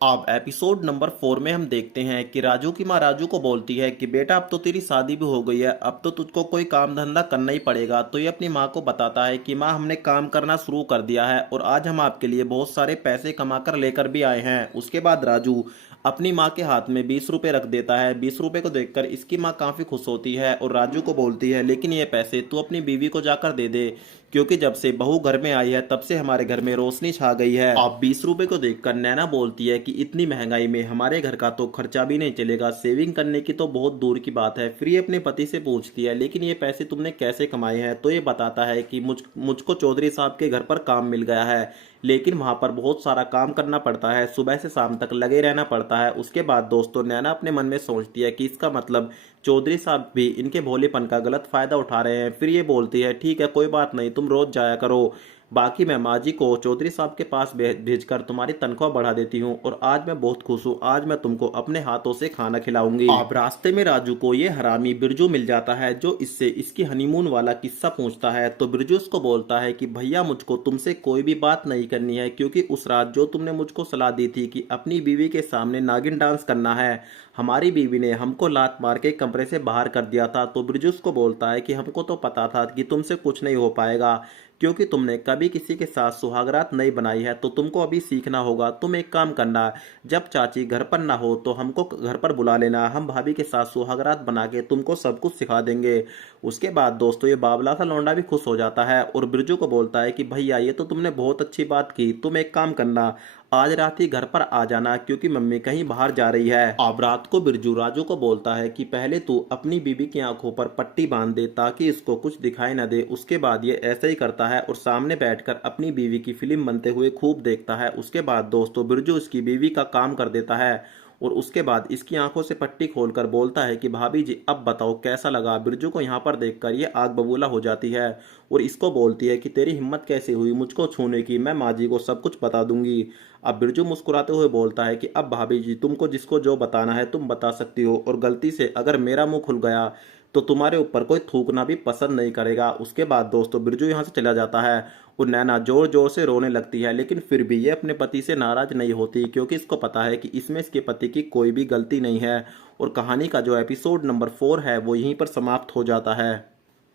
अब episode number 4 में हम देखते हैं कि राजू की माँ राजू को बोलती है कि बेटा अब तो तेरी शादी भी हो गई है, अब तो तुझको कोई काम धंधा करना ही पड़ेगा। तो ये अपनी माँ को बताता है कि माँ हमने काम करना शुरू कर दिया है और आज हम आपके लिए बहुत सारे पैसे कमा कर लेकर भी आए हैं। उसके बाद राजू अपनी माँ के हाथ में 20 रुपए रख देता है। 20 रुपए को देखकर इसकी माँ काफी खुश होती है और राजू को बोलती है लेकिन ये पैसे तू अपनी बीवी को जाकर दे दे, क्योंकि जब से बहू घर में आई है तब से हमारे घर में रोशनी छा गई है। अब 20 रुपए को देखकर नैना बोलती है कि इतनी महंगाई में हमारे घर का तो खर्चा भी नहीं चलेगा, सेविंग करने की तो बहुत दूर की बात है। फिर ये अपने पति से पूछती है लेकिन ये पैसे तुमने कैसे कमाए हैं। तो ये बताता है कि मुझको चौधरी साहब के घर पर काम मिल गया है, लेकिन वहां पर बहुत सारा काम करना पड़ता है, सुबह से शाम तक लगे रहना पड़ता है। उसके बाद दोस्तों नैना अपने मन में सोचती है कि इसका मतलब चौधरी साहब भी इनके भोलेपन का गलत फायदा उठा रहे हैं। फिर ये बोलती है ठीक है कोई बात नहीं, तुम रोज जाया करो, बाकी मैं माँ जी को चौधरी साहब के पास भेजकर तुम्हारी तनख्वाह बढ़ा देती हूँ और आज मैं बहुत खुश हूँ, आज मैं तुमको अपने हाथों से खाना खिलाऊंगी। अब रास्ते में राजू को ये हरामी बिरजू मिल जाता है जो इससे इसकी हनीमून वाला किस्सा पूछता है। तो बिरजू उसको बोलता है कि भैया मुझको तुमसे कोई भी बात नहीं करनी है, क्योंकि उस रात जो तुमने मुझको सलाह दी थी कि अपनी बीवी के सामने नागिन डांस करना है, हमारी बीवी ने हमको लात मार के कमरे से बाहर कर दिया था। तो बिरजू उसको बोलता है कि हमको तो पता था कि तुमसे कुछ नहीं हो पाएगा, क्योंकि तुमने कभी किसी के साथ सुहागरात नहीं बनाई है, तो तुमको अभी सीखना होगा। तुम एक काम करना, जब चाची घर पर ना हो तो हमको घर पर बुला लेना, हम भाभी के साथ सुहागरात बना के तुमको सब कुछ सिखा देंगे। उसके बाद दोस्तों ये बाबला सा लौंडा भी खुश हो जाता है और बिरजू को बोलता है कि भैया ये तो तुमने बहुत अच्छी बात की, तुम एक काम करना, आज रात ही घर पर आ जाना, क्योंकि मम्मी कहीं बाहर जा रही है। अब रात को बिरजू राजू को बोलता है कि पहले तू अपनी बीबी की आंखों पर पट्टी बांध दे ताकि इसको कुछ दिखाई न दे। उसके बाद ये ऐसे ही करता है और सामने बैठकर अपनी बीवी की फिल्म बनते हुए खूब देखता है। उसके बाद दोस्तों बिरजू इसकी बीवी का काम कर देता है और उसके बाद इसकी आंखों से पट्टी खोलकर बोलता है कि भाभी जी अब बताओ कैसा लगा। बिरजू को यहाँ पर देखकर ये आग बबूला हो जाती है और इसको बोलती है कि तेरी हिम्मत कैसे हुई मुझको छूने की, मैं माँ जी को सब कुछ बता दूंगी। अब बिरजू मुस्कुराते हुए बोलता है कि अब भाभी जी तुमको जिसको जो बताना है तुम बता सकती हो, और गलती से अगर मेरा मुंह खुल गया तो तुम्हारे ऊपर कोई थूकना भी पसंद नहीं करेगा। उसके बाद दोस्तों बिरजू यहाँ से चला जाता है और नैना जोर जोर से रोने लगती है, लेकिन फिर भी ये अपने पति से नाराज नहीं होती, क्योंकि इसको पता है कि इसमें इसके पति की कोई भी गलती नहीं है। और कहानी का जो एपिसोड नंबर 4 है वो यहीं पर समाप्त हो जाता है।